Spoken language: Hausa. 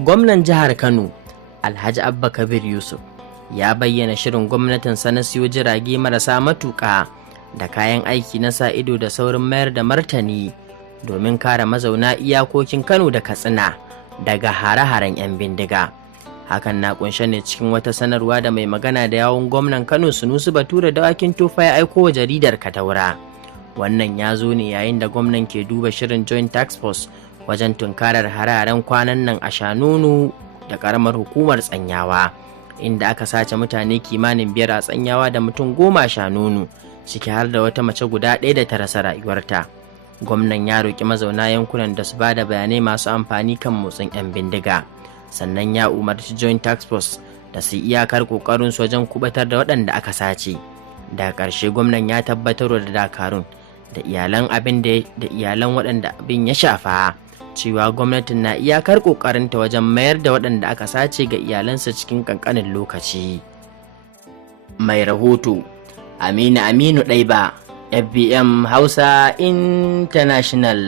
Gwamnan jihar Kano, Alhaji Abba Kabir Yusuf, ya bayyana shirin gwamnatinsa na siyo jirage marasa matuƙa da kayan aiki na sa ido da saurin mayar da martani domin kare mazauna iyakokin Kano da Katsina daga hare-haren 'yan bindiga. Hakan na kunshe ne cikin wata sanarwa da mai magana da yawun gwamnan Kano Sunusi Bature Dawakin Tofa ya aiko wa jaridar Kataura. Wannan ya zo ne yayin da gwamnan ke duba shirin Joint Task Force wajen tunkarar hare-haren kwanan nan a Shanonu da karamar hukumar Tsanyawa, inda aka sace mutane kimanin 5 a Tsanyawa da mutum 10 a Shanonu, ciki har da wata mace guda 1 da ta rasa rayuwarta. Gwamnan ya roƙi mazauna yankunan da su ba da bayanai masu amfani kan motsin 'yan bindiga, sannan ya umarci Joint Task Force da su iyakar ƙoƙarin su wajen kubatar da waɗanda aka sace. Daga ƙarshe gwamnan ya tabbatar da dakarun da iyalan waɗanda abin ya shafa cewa gwamnatin na iyakar ƙoƙarinta wajen mayar da waɗanda aka sace ga iyalansa cikin ƙanƙanin lokaci. Mai rahoto Aminu Ɗaiba, FBM Hausa International.